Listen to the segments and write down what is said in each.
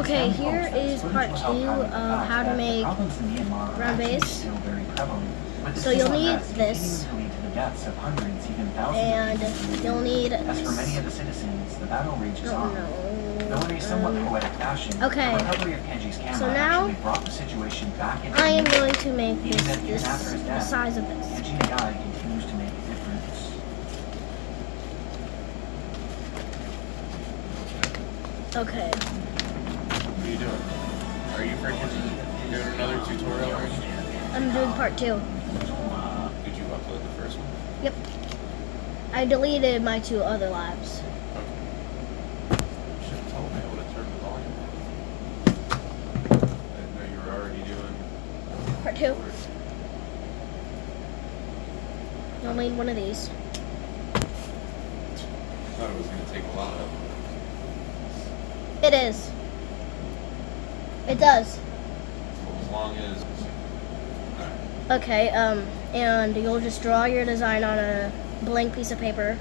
Okay, here is part 2 of how to make round base. So you'll need this, and you'll need As for many of the citizens, the battle rages on. Though in a somewhat poetic fashion, okay. the recovery of Kenji's camera So now actually brought the situation back into I am neutral. going to make Even then, this even after his the death, size of this. Kenji Nagai continues to make a difference. Okay. What are you doing? Are you freaking doing another tutorial or anything? I'm doing part 2. Did you upload the first one? Yep. I deleted my 2 other labs. Okay. You should have told me. I would have turned the volume on. I didn't know you were already doing Part 2. You'll need one of these. I thought it was going to take a lot of. It is. It does. Well, as long as. Alright. Okay, and you'll just draw your design on a blank piece of paper.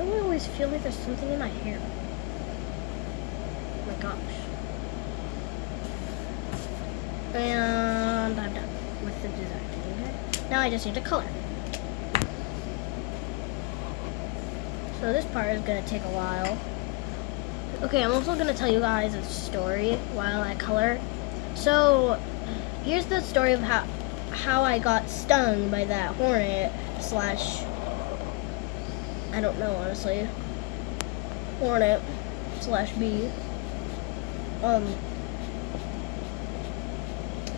I always feel like there's something in my hair. Oh my gosh. And I'm done with the design. Okay? Now I just need to color. So this part is going to take a while. Okay, I'm also going to tell you guys a story while I color. So here's the story of how I got stung by that hornet slash, I don't know, honestly. Hornet slash bee.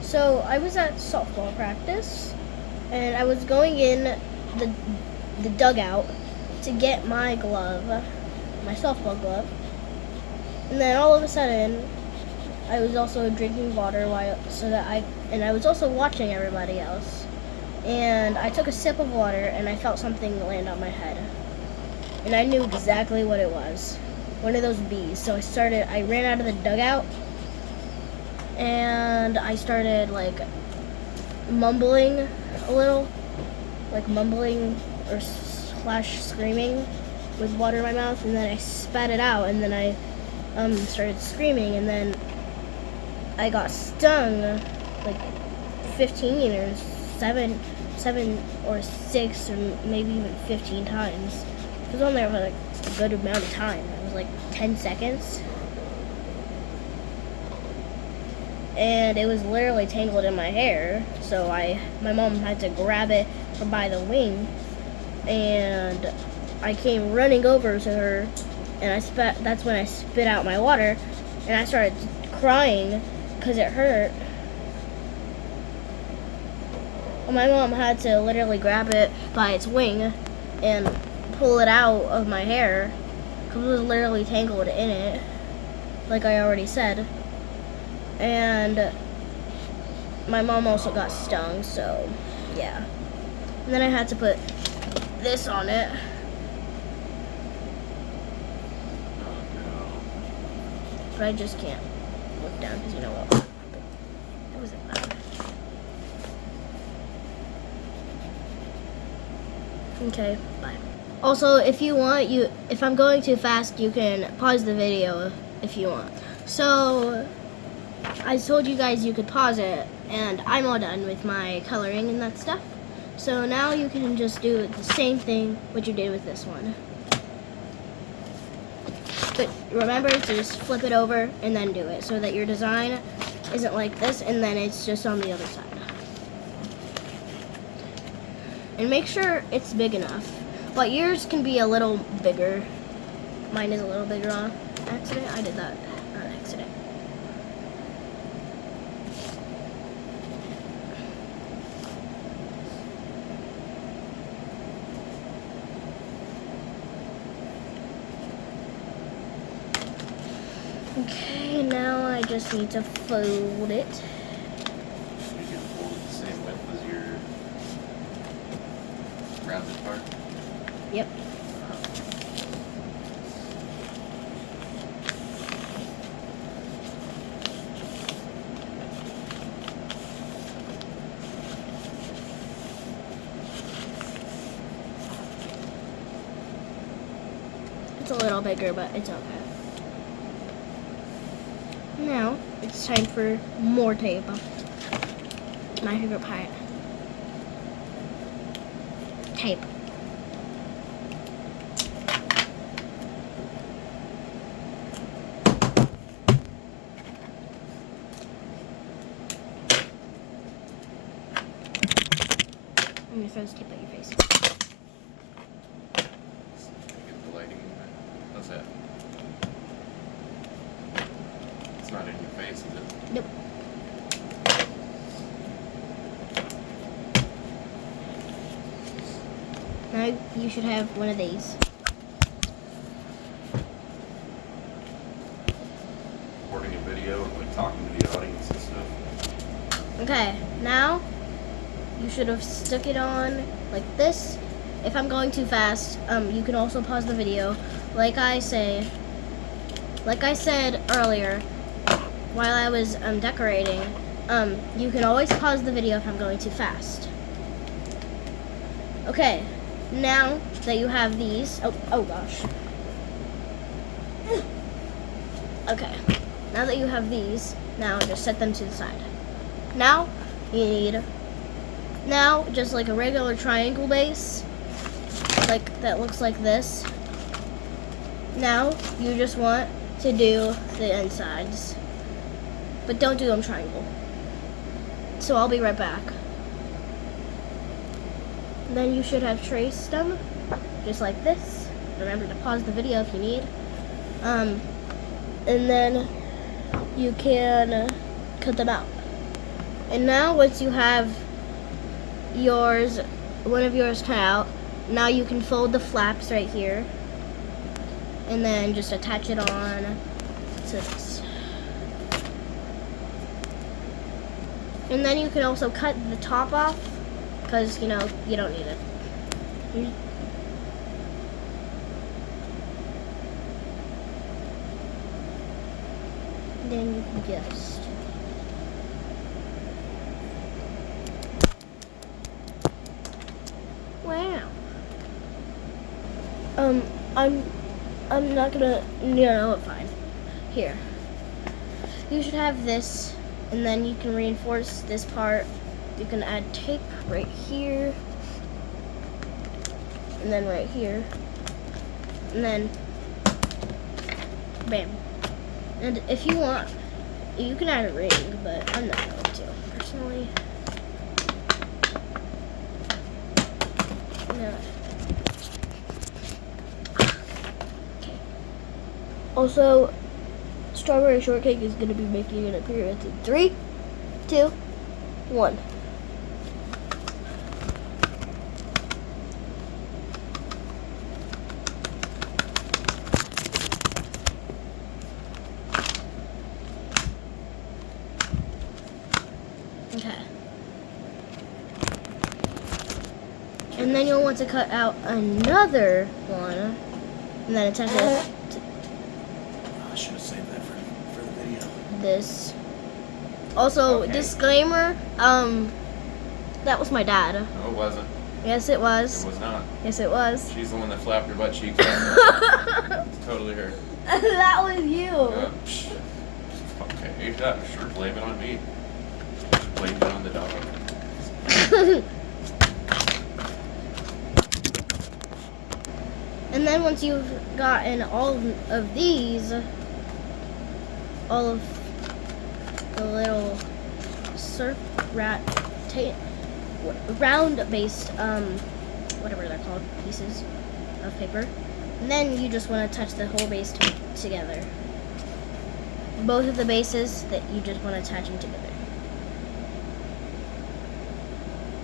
So I was at softball practice, and I was going in the dugout to get my glove, my softball glove. And then all of a sudden, I was also drinking water and I was also watching everybody else. And I took a sip of water, and I felt something land on my head. And I knew exactly what it was. One of those bees. So I ran out of the dugout, and I started like mumbling a little, like mumbling or slash screaming with water in my mouth, and then I spat it out, and then I started screaming, and then I got stung like 15 or 7 or 6 or maybe even 15 times. It was on there for like a good amount of time. It was like 10 seconds. And it was literally tangled in my hair. So my mom had to grab it from by the wing. And I came running over to her, and that's when I spit out my water, and I started crying because it hurt. Well, my mom had to literally grab it by its wing and pull it out of my hair because it was literally tangled in it, like I already said. And my mom also got stung, so yeah. And then I had to put this on it. But I just can't look down because you know what? It wasn't bad. Okay, bye. Also, if you want, if I'm going too fast, you can pause the video if you want. So, I told you guys you could pause it, and I'm all done with my coloring and that stuff. So now you can just do the same thing what you did with this one. But remember to just flip it over and then do it so that your design isn't like this and then it's just on the other side. And make sure it's big enough. But yours can be a little bigger. Mine is a little bigger on accident. I did that on accident. Okay, now I just need to fold it. You can fold it the same Yep. It's a little bigger, but it's okay. Now, it's time for more tape. My favorite part. Tape. I'm gonna throw this tape at your face. Get the lighting. How's that? It's not in your face, is it? Nope. Now you should have one of these. Recording a video and like talking to the audience and stuff. Okay, now you should have stuck it on like this. If I'm going too fast, you can also pause the video. Like I said earlier, while I was decorating, you can always pause the video if I'm going too fast. Okay, now that you have these, oh gosh. Okay, now that you have these, now just set them to the side. Now you need, just like a regular triangle base, like that looks like this. Now you just want to do the insides, but don't do them triangle. So I'll be right back. Then you should have traced them, just like this. Remember to pause the video if you need. And then you can cut them out. And now once you have one of yours cut out, now you can fold the flaps right here. And then just attach it on to this. And then you can also cut the top off, because, you know, you don't need it. Then you can just... Wow. I'm not gonna... No, fine. Here. You should have this, and then you can reinforce this part. You can add tape right here, and then right here, and then bam. And if you want, you can add a ring, but I'm not going to, personally. No. Okay. Also, strawberry shortcake is going to be making an appearance in 3, 2, 1. Okay. And then you'll want to cut out another one, and then attach it to I should have saved that for the video. this. Also, Okay. disclaimer, that was my dad. No, it wasn't. Yes, it was. It was not. Yes, it was. She's the one that flapped her butt cheeks. That It's totally her. was you. Psh. Okay, sure, blame it on me. Blame it on the dog. And then once you've gotten all of these, all of the little round-based, whatever they're called, pieces of paper, and then you just want to touch the whole base together. Both of the bases that you just want to attach them together.